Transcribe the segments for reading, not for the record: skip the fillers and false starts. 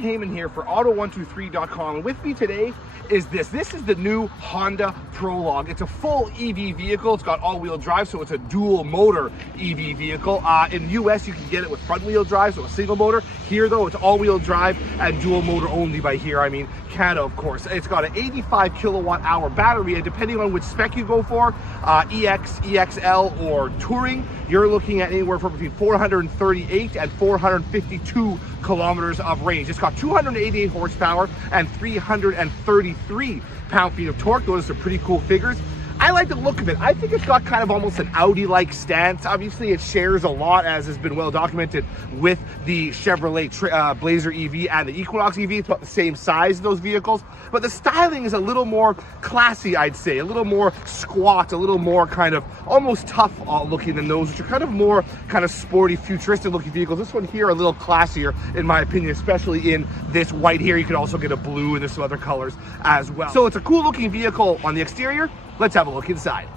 Heyman here for Auto123.com, and with me today is this. This is the new Honda Prologue. It's a full EV vehicle. It's got all-wheel drive, so it's a dual motor EV vehicle. In the US, you can get it with front-wheel drive, so a single motor. Here, though, it's all-wheel drive and dual motor only. By here, I mean Canada, of course. It's got an 85 kilowatt-hour battery, and depending on which spec you go for, EX, EXL, or Touring, you're looking at anywhere from between 438 and 452 kilometers of range. It's got 288 horsepower and 333 pound-feet of torque. Those are some pretty cool figures. I like the look of it. I think it's got kind of almost an Audi-like stance. Obviously, it shares a lot, as has been well documented, with the Chevrolet Blazer EV and the Equinox EV. It's about the same size of those vehicles, but the styling is a little more classy, I'd say, a little more squat, a little more kind of almost tough looking than those, which are kind of more kind of sporty, futuristic looking vehicles. This one here, a little classier, in my opinion, especially in this white here. You could also get a blue, and there's some other colors as well. So it's a cool looking vehicle on the exterior. Let's have a look inside.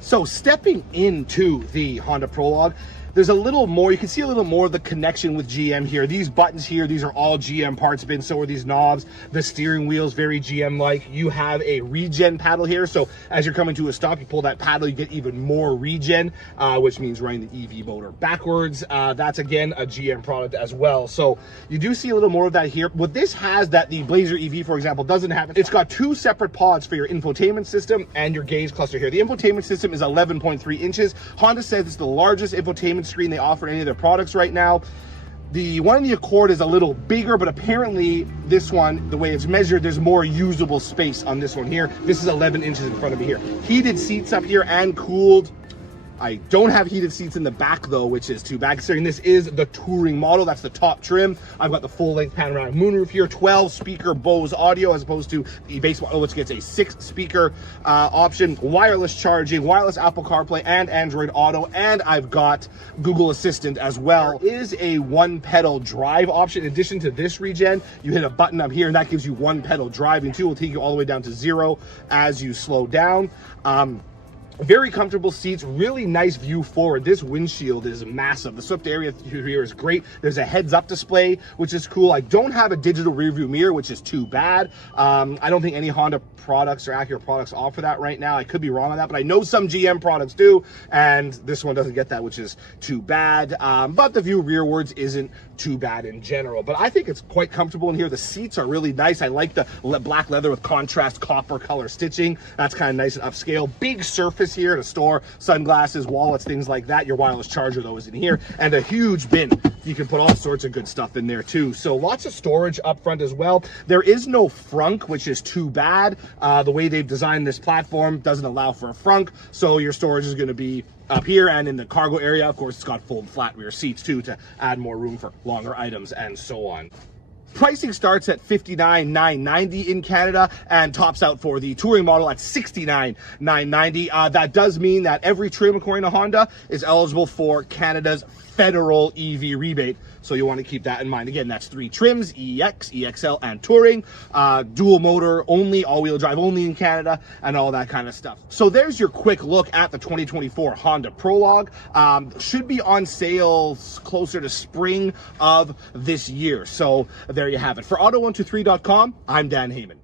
So stepping into the Honda Prologue, there's a little more, you can see a little more of the connection with GM here. These buttons here, these are all GM parts, been so are these knobs. The steering wheel is very GM-like. You have a regen paddle here, so as you're coming to a stop, you pull that paddle, you get even more regen, which means running the EV motor backwards. That's again a GM product as well. So you do see a little more of that here. What this has that the Blazer EV, for example, doesn't have, it's got two separate pods for your infotainment system and your gauge cluster here. The infotainment system is 11.3 inches. Honda says it's the largest infotainment screen they offer in any of their products right now. The one in the Accord is a little bigger, but apparently this one, the way it's measured, there's more usable space on this one here. This is 11 inches in front of me here. Heated seats up here and cooled. I don't have heated seats in the back though, which is too bad considering this is the Touring model. That's the top trim. I've got the full-length panoramic moonroof here, 12-speaker Bose audio as opposed to the base model, which gets a 6-speaker option, wireless charging, wireless Apple CarPlay and Android Auto, and I've got Google Assistant as well. There is a one-pedal drive option. In addition to this regen, you hit a button up here and that gives you one pedal driving too. It will take you all the way down to 0 as you slow down. Very comfortable seats, really nice view forward. This windshield is massive. The swept area here is great. There's a heads-up display, which is cool. I don't have a digital rearview mirror, which is too bad. I don't think any Honda products or Acura products offer that right now. I could be wrong on that, but I know some GM products do, and this one doesn't get that, which is too bad. But the view rearwards isn't too bad in general. But I think it's quite comfortable in here. The seats are really nice. I like the black leather with contrast copper color stitching. That's kind of nice and upscale. Big surface here to store sunglasses, wallets, things like that. Your wireless charger though is in here, and a huge bin. You can put all sorts of good stuff in there too. So lots of storage up front as well. There is no frunk, which is too bad. The way they've designed this platform doesn't allow for a frunk, so your storage is going to be up here and in the cargo area. Of course, it's got full and flat rear seats too to add more room for longer items and so on. Pricing starts at $59,990 in Canada and tops out for the Touring model at $69,990. That does mean that every trim, according to Honda, is eligible for Canada's federal EV rebate. So you want to keep that in mind. Again, that's 3 trims, EX, EXL, and Touring. Dual motor only, all-wheel drive only in Canada, and all that kind of stuff. So there's your quick look at the 2024 Honda Prologue. Should be on sale closer to spring of this year. So there you have it. For Auto123.com, I'm Dan Heyman.